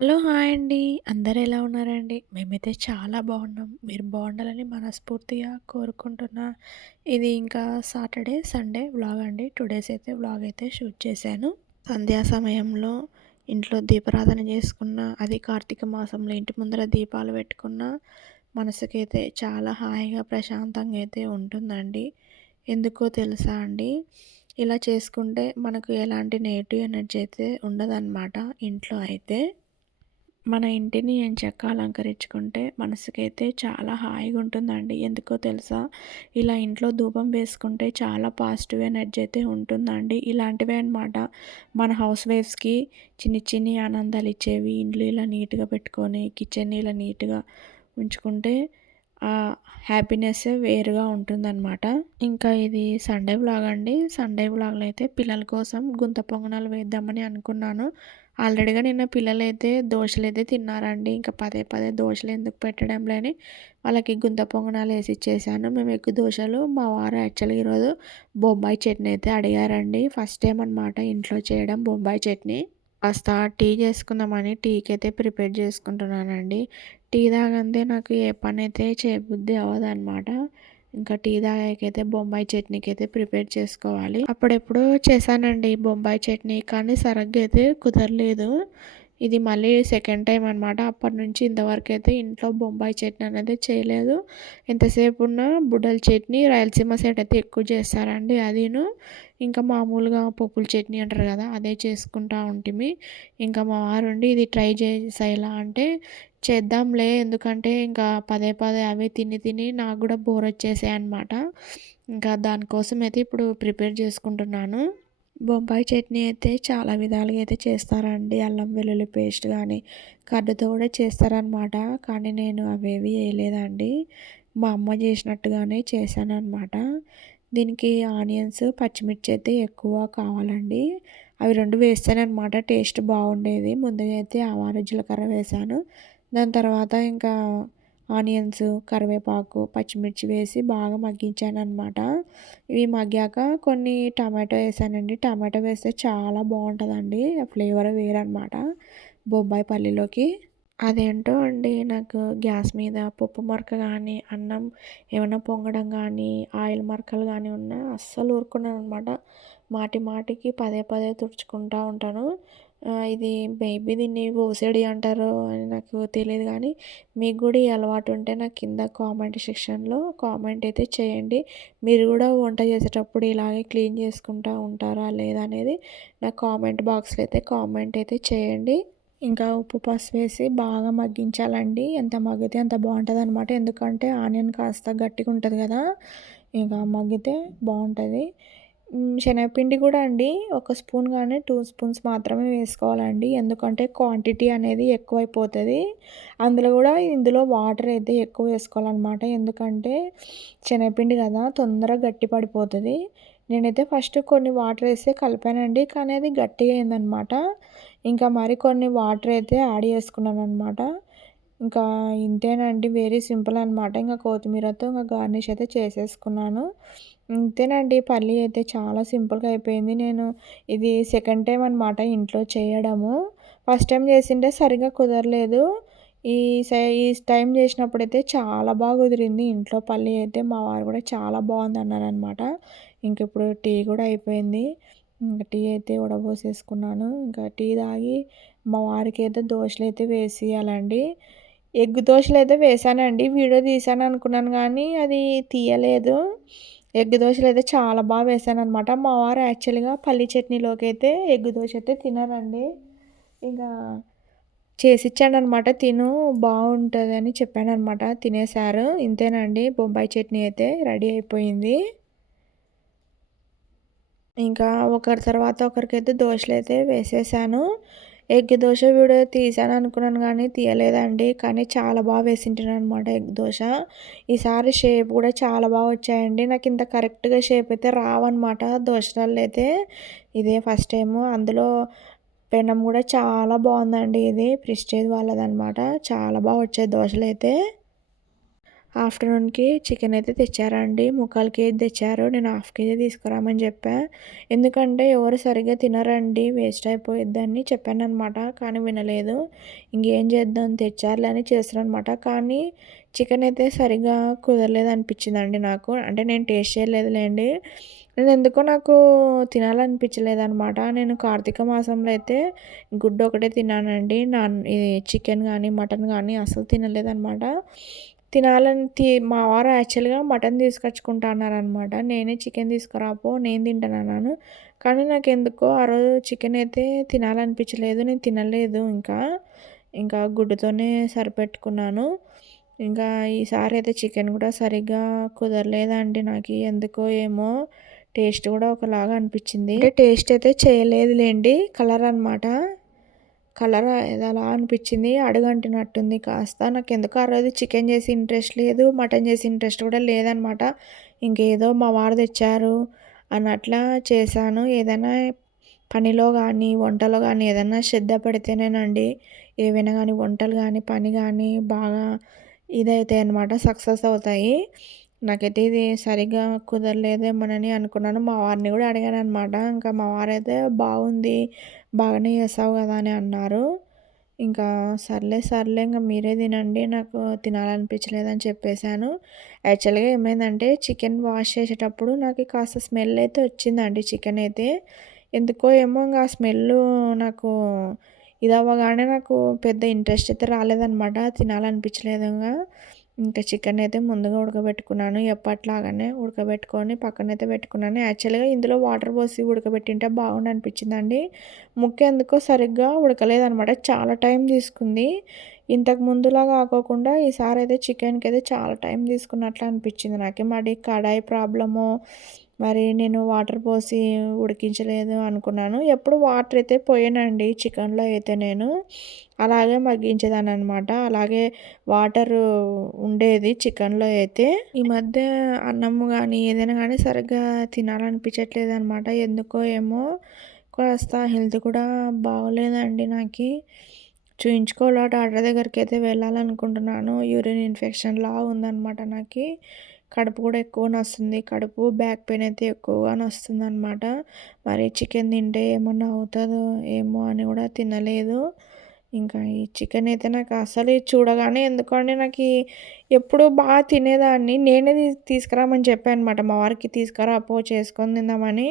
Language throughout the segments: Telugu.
హలో! హాయ్ అండి. అందరు ఎలా ఉన్నారండి? మేమైతే చాలా బాగున్నాం. మీరు బాగుండాలని మనస్ఫూర్తిగా కోరుకుంటున్నా. ఇది ఇంకా సాటర్డే, సండే వ్లాగ్ అండి. టూ డేస్ అయితే వ్లాగ్ అయితే షూట్ చేశాను. సంధ్యా సమయంలో ఇంట్లో దీపారాధన చేసుకున్న, అది కార్తీక మాసంలో ఇంటి ముందర దీపాలు పెట్టుకున్న, మనసుకైతే చాలా హాయిగా, ప్రశాంతంగా అయితే ఉంటుందండి. ఎందుకో తెలుసా అండి? ఇలా చేసుకుంటే మనకు ఎలాంటి నెగిటివ్ ఎనర్జీ అయితే ఉండదన్నమాట ఇంట్లో అయితే. మన ఇంటిని ఎంచక్కా అలంకరించుకుంటే మనసుకైతే చాలా హాయిగా ఉంటుందండి. ఎందుకో తెలుసా? ఇలా ఇంట్లో ధూపం వేసుకుంటే చాలా పాజిటివ్ ఎనర్జీ అయితే ఉంటుందండి. ఇలాంటివే అనమాట మన హౌస్ వైఫ్స్కి చిన్ని చిన్ని ఆనందాలు ఇచ్చేవి. ఇండ్లు ఇలా నీట్గా పెట్టుకొని కిచెన్ ఇలా నీట్గా ఉంచుకుంటే హ్యాపీనెస్ వేరుగా ఉంటుందన్నమాట. ఇంకా ఇది సండే బ్లాగ్ అండి. సండే బ్లాగ్లో అయితే పిల్లల కోసం గుంత పొంగనాలు వేద్దామని అనుకున్నాను. ఆల్రెడీగా నిన్న పిల్లలు అయితే దోశలు అయితే తిన్నారండి. ఇంకా పదే పదే దోశలు ఎందుకు పెట్టడం లేని వాళ్ళకి గుంత పొంగనాలు వేసి ఇచ్చేసాను. మేము ఎక్కువ దోశలు మా వారు యాక్చువల్గా ఈరోజు బొంబాయి చట్నీ అయితే అడిగారండి. ఫస్ట్ టైం అనమాట ఇంట్లో చేయడం బొంబాయి చట్నీ. కాస్త టీ చేసుకుందామని టీకి అయితే ప్రిపేర్ చేసుకుంటున్నానండి. టీ తాగందే నాకు ఏ పని అయితే చేయబుద్ధి అవ్వదన్నమాట. ఇంకా టీ తాగాకైతే బొంబాయి చట్నీకి అయితే ప్రిపేర్ చేసుకోవాలి. అప్పుడెప్పుడు చేశానండి బొంబాయి చట్నీ కానీ సరిగ్గా అయితే కుదరలేదు. ఇది మళ్ళీ సెకండ్ టైం అనమాట అప్పటి నుంచి ఇంతవరకు అయితే ఇంట్లో బొంబాయి చట్నీ అనేది చేయలేదు. ఎంతసేపు ఉన్న బుడ్డల చట్నీ రాయలసీమ సైడ్ అయితే ఎక్కువ చేస్తారండి అదిను. ఇంకా మామూలుగా పప్పుల చట్నీ అంటారు కదా అదే చేసుకుంటా ఉంటుంది ఇంకా మా వారుండి ఇది ట్రై చేసేలా అంటే చేద్దాంలే ఎందుకంటే ఇంకా పదే పదే అవే తిని తిని నాకు కూడా బోర్ వచ్చేసాయి అనమాట ఇంకా దానికోసం అయితే ఇప్పుడు ప్రిపేర్ చేసుకుంటున్నాను. బొంబాయి చట్నీ అయితే చాలా విధాలుగా అయితే చేస్తారండి. అల్లం వెల్లుల్లి పేస్ట్ కానీ కర్డుతో కూడా చేస్తారనమాట కానీ నేను అవేవి వేయలేదండి. మా అమ్మ చేసినట్టుగానే చేశాను అనమాట దీనికి ఆనియన్స్ పచ్చిమిర్చి అయితే ఎక్కువ కావాలండి. అవి రెండు వేస్తేనే అనమాట టేస్ట్ బాగుండేది. ముందుగా అయితే ఆవాలు జీలకర్ర వేసాను దాని తర్వాత ఇంకా ఆనియన్స్ కరివేపాకు పచ్చిమిర్చి వేసి బాగా మగ్గించాను అనమాట ఇవి మగ్గాక కొన్ని టమాటో వేసానండి. టమాటో వేస్తే చాలా బాగుంటుందండి. ఫ్లేవర్ వేరనమాట బొంబాయి పల్లిలోకి. అదేంటో అండి నాకు గ్యాస్ మీద పప్పు మరక కానీ అన్నం ఏమైనా పొంగడం కానీ ఆయిల్ మరకలు కానీ ఉన్నా అస్సలు ఊరుకున్నాను అనమాట మాటి మాటికి పదే పదే తుడుచుకుంటూ ఉంటాను. ఇది మేబీ దీన్ని ఓసిడి అంటారు అని నాకు తెలియదు కానీ మీకు కూడా ఈ అలవాటు ఉంటే నాకు కింద కామెంట్ సెక్షన్లో కామెంట్ అయితే చేయండి. మీరు కూడా వంట చేసేటప్పుడు ఇలాగే క్లీన్ చేసుకుంటూ ఉంటారా లేదా అనేది నా కామెంట్ బాక్స్లో అయితే కామెంట్ అయితే చేయండి. ఇంకా ఉప్పు పసుపు వేసి బాగా మగ్గించాలండి. ఎంత మగ్గితే అంత బాగుంటుంది అనమాట ఎందుకంటే ఆనియన్ కాస్త గట్టిగా ఉంటుంది కదా. ఇంకా మగ్గితే బాగుంటుంది. శనగపిండి కూడా అండి ఒక స్పూన్ కానీ టూ స్పూన్స్ మాత్రమే వేసుకోవాలండి. ఎందుకంటే క్వాంటిటీ అనేది ఎక్కువైపోతుంది. అందులో కూడా ఇందులో వాటర్ అయితే ఎక్కువ వేసుకోవాలన్నమాట. ఎందుకంటే శనగపిండి కదా తొందరగా గట్టి పడిపోతుంది. నేనైతే ఫస్ట్ కొన్ని వాటర్ వేస్తే కలిపానండి కానీ అది గట్టిగా అయిందనమాట ఇంకా మరి కొన్ని వాటర్ అయితే యాడ్ చేసుకున్నాను అనమాట ఇంకా ఇంతేనండి. వెరీ సింపుల్ అనమాట ఇంకా కొత్తిమీరతో ఇంకా గార్నిష్ అయితే చేసేసుకున్నాను. ఇంతేనండి. పల్లి అయితే చాలా సింపుల్గా అయిపోయింది. నేను ఇది సెకండ్ టైం అనమాట ఇంట్లో చేయడము. ఫస్ట్ టైం చేసింటే సరిగ్గా కుదరలేదు. ఈ ఈ టైం చేసినప్పుడైతే చాలా బాగా కుదిరింది. ఇంట్లో పల్లి అయితే మా వారు కూడా చాలా బాగుంది అన్నారనమాట ఇంక ఇప్పుడు టీ కూడా అయిపోయింది. ఇంకా టీ అయితే ఉడబోసేసుకున్నాను ఇంకా టీ తాగి మా వారికి అయితే దోశలు అయితే వేసేయాలండి ఎగ్ దోశలు అయితే వేసానండి వీడియో తీసాను అనుకున్నాను కానీ అది తీయలేదు. ఎగ్ దోశలు అయితే చాలా బాగా వేసాను అనమాట మా వారు యాక్చువల్గా పల్లి చట్నీలోకి అయితే ఎగ్ దోశ అయితే తినారండి. ఇంకా చేసిచ్చాను అనమాట తిను బాగుంటుంది అని చెప్పాను అనమాట తినేశారు. ఇంతేనండి. బొంబాయి చట్నీ అయితే రెడీ అయిపోయింది. ఇంకా ఒకరి తర్వాత ఒకరికైతే దోశలు అయితే వేసేసాను ఎగ్ దోశ వీడియో తీసాను అనుకున్నాను కానీ తీయలేదండి. కానీ చాలా బాగా వేసింటాను అనమాట ఎగ్ దోశ. ఈసారి షేప్ కూడా చాలా బాగా వచ్చాయండి. నాకు ఇంత కరెక్ట్గా షేప్ అయితే రావన్నమాట దోశలలో అయితే. ఇదే ఫస్ట్ టైము. అందులో పెనం కూడా చాలా బాగుందండి ఇది. ప్రిస్టేజ్ వాళ్ళదనమాట చాలా బాగా వచ్చాయి దోశలు అయితే ఆఫ్టర్నూన్కి చికెన్ అయితే తెచ్చారండి ముక్కాలు కేజీ తెచ్చారు నేను హాఫ్ కేజీ తీసుకురామని చెప్పా. ఎందుకంటే ఎవరు సరిగ్గా తినరండి వేస్ట్ అయిపోయిద్దని చెప్పాను అనమాట కానీ వినలేదు. ఇంకేం చేద్దాం తెచ్చారులని అని అనమాట కానీ చికెన్ అయితే సరిగ్గా కుదరలేదు అనిపించిందండి నాకు. అంటే నేను టేస్ట్ చేయలేదులేండి. నేను ఎందుకో నాకు తినాలనిపించలేదు అనమాట నేను కార్తీక మాసంలో అయితే గుడ్డు ఒకటే తిన్నానండి. నాన్ ఇది చికెన్ కానీ మటన్ కానీ అసలు తినలేదనమాట తినాలని తి మా వారు యాక్చువల్గా మటన్ తీసుకొచ్చుకుంటా అన్నారనమాట నేనే చికెన్ తీసుకురాపో నేను తింటానన్నాను. కానీ నాకు ఎందుకో ఆ రోజు చికెన్ అయితే తినాలనిపించలేదు. నేను తినలేదు ఇంకా. ఇంకా గుడ్డుతోనే సరిపెట్టుకున్నాను. ఇంకా ఈసారి అయితే చికెన్ కూడా సరిగ్గా కుదరలేదండి నాకు. ఎందుకో ఏమో టేస్ట్ కూడా ఒకలాగా అనిపించింది. అంటే టేస్ట్ అయితే చేయలేదులేండి. కలర్ అనమాట కలర్ అలా అనిపించింది? అడుగంటినట్టుంది కాస్త. నాకు ఎందుకు ఆ రోజు చికెన్ చేసి ఇంట్రెస్ట్ లేదు మటన్ చేసి ఇంట్రెస్ట్ కూడా లేదనమాట. ఇంకేదో మా వారు తెచ్చారు అన్నట్లా చేశాను. ఏదైనా పనిలో కానీ వంటలో కానీ ఏదైనా శ్రద్ధ పెడితేనేనండి. ఏవైనా కానీ వంటలు కానీ పని కానీ బాగా ఇదైతే అనమాట సక్సెస్ అవుతాయి. నాకైతే ఇది సరిగ్గా కుదరలేదేమోనని అనుకున్నాను. మా వారిని కూడా అడిగాను అనమాట ఇంకా మా వారైతే బాగుంది బాగానే చేసావు కదా అని అన్నారు. ఇంకా సర్లే సర్లే ఇంకా మీరే తినండి నాకు తినాలనిపించలేదని చెప్పేశాను. యాక్చువల్గా ఏమైందంటే చికెన్ వాష్ చేసేటప్పుడు నాకు కాస్త స్మెల్ అయితే వచ్చిందండి చికెన్ అయితే. ఎందుకో ఏమో ఇంకా ఆ స్మెల్ నాకు ఇది అవ్వగానే నాకు పెద్ద ఇంట్రెస్ట్ అయితే రాలేదనమాట తినాలనిపించలేదు ఇంకా. ఇంకా చికెన్ అయితే ముందుగా ఉడకబెట్టుకున్నాను. ఎప్పట్లాగానే ఉడకబెట్టుకొని పక్కనైతే పెట్టుకున్నాను. యాక్చువల్గా ఇందులో వాటర్ పోసి ఉడకబెట్టింటే బాగుండి అనిపించిందండి. ముక్క ఎందుకో సరిగ్గా ఉడకలేదనమాట. చాలా టైం తీసుకుంది. ఇంతకు ముందులాగా ఆకోకుండా ఈసారి అయితే చికెన్కి అయితే చాలా టైం తీసుకున్నట్లు అనిపించింది నాకు. మరి కడాయి ప్రాబ్లము మరి నేను వాటర్ పోసి ఉడికించలేదు అనుకున్నాను. ఎప్పుడు వాటర్ అయితే పోయానండి చికెన్లో అయితే నేను అలాగే మగ్గించేదాన్ని అనమాట అలాగే వాటర్ ఉండేది చికెన్లో అయితే. ఈ మధ్య అన్నం కానీ ఏదైనా కానీ సరిగ్గా తినాలనిపించట్లేదు అనమాట ఎందుకో ఏమో కాస్త హెల్త్ కూడా బాగోలేదండి నాకు. చూయించుకోవాలా డాక్టర్ దగ్గరికి అయితే వెళ్ళాలనుకుంటున్నాను. యూరిన్ ఇన్ఫెక్షన్ లా ఉందన్నమాట నాకు. కడుపు కూడా ఎక్కువ నొస్తుంది. కడుపు బ్యాక్ పెయిన్ అయితే ఎక్కువగా నొస్తుంది అనమాట మరి చికెన్ తింటే ఏమన్నా అవుతుందో ఏమో అని కూడా తినలేదు. ఇంకా ఈ చికెన్ అయితే నాకు అసలు చూడగానే ఎందుకంటే నాకు ఎప్పుడూ బాగా తినేదాన్ని. నేనే తీసుకురామని చెప్పాను అనమాట మా వారికి తీసుకురా పో చేసుకొని తిందామని.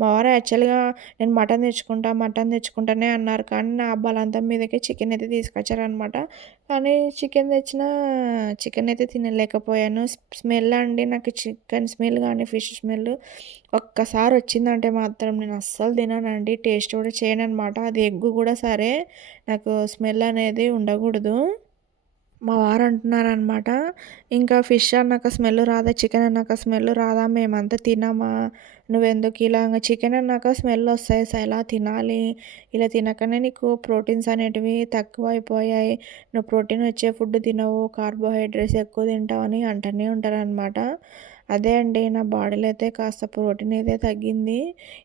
మా వారు యాక్చువల్గా నేను మటన్ తెచ్చుకుంటా మటన్ తెచ్చుకుంటానే అన్నారు. కానీ నా బలంతం మీదకి చికెన్ అయితే తీసుకొచ్చారనమాట. కానీ చికెన్ తెచ్చిన చికెన్ అయితే తినలేకపోయాను. స్మెల్ అండి. నాకు చికెన్ స్మెల్ కానీ ఫిష్ స్మెల్ ఒక్కసారి వచ్చిందంటే మాత్రం నేను అస్సలు తినానండి. టేస్ట్ కూడా చేయను అనమాట అది ఎగ్గు కూడా సరే. నాకు స్మెల్ అనేది ఉండకూడదు. మా వారు అంటున్నారనమాట ఇంకా ఫిష్ అన్నాక స్మెల్ రాదా? చికెన్ అన్నాక స్మెల్ రాదా? మేమంతా తినమా? నువ్వెందుకు ఇలా? చికెన్ అన్నాక స్మెల్ వస్తాయి ఇలా తినాలి? ఇలా తినకనే నీకు ప్రోటీన్స్ అనేటివి తక్కువ అయిపోయాయి. నువ్వు ప్రోటీన్ వచ్చే ఫుడ్ తినవు కార్బోహైడ్రేట్స్ ఎక్కువ తింటావని అంటూనే ఉంటారనమాట అదే అండి నా బాడీలో అయితే కాస్త ప్రోటీన్ అయితే తగ్గింది.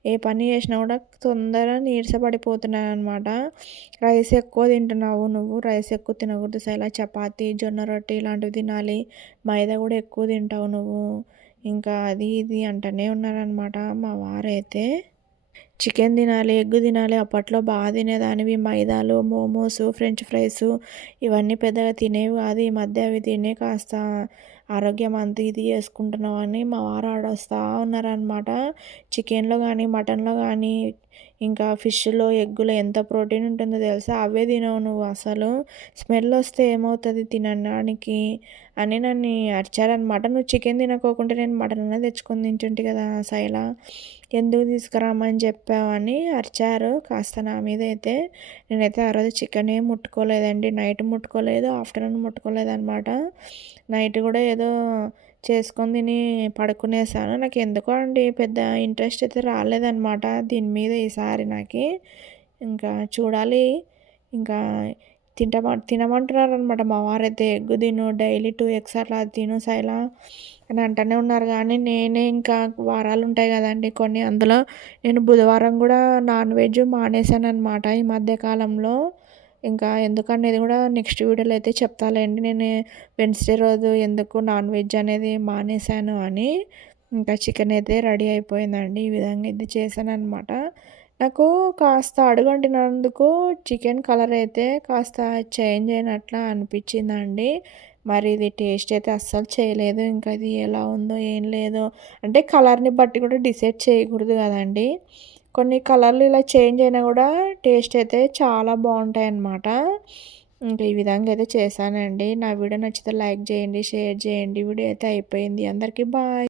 ఏ పని చేసినా కూడా తొందరగా నీరసపడిపోతున్నాను అనమాట రైస్ ఎక్కువ తింటున్నావు నువ్వు రైస్ ఎక్కువ తినకూడదు. ఇలా చపాతీ జొన్న రొట్టె ఇలాంటివి తినాలి. మైదా కూడా ఎక్కువ తింటావు నువ్వు. ఇంకా అది ఇది అంటూనే ఉన్నారనమాట మా వారైతే. చికెన్ తినాలి ఎగ్ తినాలి అప్పట్లో బాగా తినేదానివి. మైదాలు మోమోస్ ఫ్రెంచ్ ఫ్రైస్ ఇవన్నీ పెద్దగా తినేవి కాదు. ఈ మధ్య అవి తినే కాస్త ఆరోగ్యం అంత ఇది చేసుకుంటున్నావు అని మా వారు ఆడొస్తూ ఉన్నారనమాట చికెన్లో కానీ మటన్లో కానీ ఇంకా ఫిష్లో ఎగ్గులో ఎంత ప్రోటీన్ ఉంటుందో తెలుసా? అవే తినవు నువ్వు అసలు. స్మెల్ వస్తే ఏమవుతుంది తినడానికి అని నన్ను అరిచారనమాట నువ్వు చికెన్ తినకోకుండా నేను మటన్ అనేది తెచ్చుకొని తింటుంటే కదా శైల ఎందుకు తీసుకురామని చెప్పావని అరిచారు. కాస్త నా మీద అయితే నేనైతే ఆ రోజు చికెన్ ఏం ముట్టుకోలేదండి. నైట్ ముట్టుకోలేదు ఆఫ్టర్నూన్ ముట్టుకోలేదు అనమాట నైట్ కూడా ఏదో చేసుకొని తిని పడుకునేసాను. నాకు ఎందుకో అండి పెద్ద ఇంట్రెస్ట్ అయితే రాలేదనమాట దీని మీద ఈసారి నాకు. ఇంకా చూడాలి. ఇంకా తింటమా తినమంటున్నారు అనమాట మా వారైతే ఎగ్గు తిను డైలీ టూ ఎగ్స్ అట్లా తిను సైలా అని అంటూనే ఉన్నారు. కానీ నేనే ఇంకా వారాలు ఉంటాయి కదండి కొన్ని. అందులో నేను బుధవారం కూడా నాన్ వెజ్ మానేశాను అనమాట ఈ మధ్యకాలంలో ఇంకా ఎందుకనేది కూడా నెక్స్ట్ వీడియోలో అయితే చెప్తాలేండి. నేను వెన్స్డే రోజు ఎందుకు నాన్ వెజ్ అనేది మానేశాను అని. ఇంకా చికెన్ అయితే రెడీ అయిపోయిందండి. ఈ విధంగా అయితే చేశాను అనమాట నాకు కాస్త అడుగంటినందుకు చికెన్ కలర్ అయితే కాస్త చేంజ్ అయినట్లా అనిపించిందండి. మరి ఇది టేస్ట్ అయితే అస్సలు చేయలేదు. ఇంకా ఇది ఎలా ఉందో ఏం లేదో అంటే కలర్ని బట్టి కూడా డిసైడ్ చేయకూడదు కదండి. కొన్ని కలర్లు ఇలా చేంజ్ అయినా కూడా టేస్ట్ అయితే చాలా బాగుంటాయి అన్నమాట ఇంకా ఈ విధంగా అయితే చేశానండి. నా వీడియో నచ్చితే లైక్ చేయండి షేర్ చేయండి. వీడియో అయితే అయిపోయింది. అందరికీ బాయ్.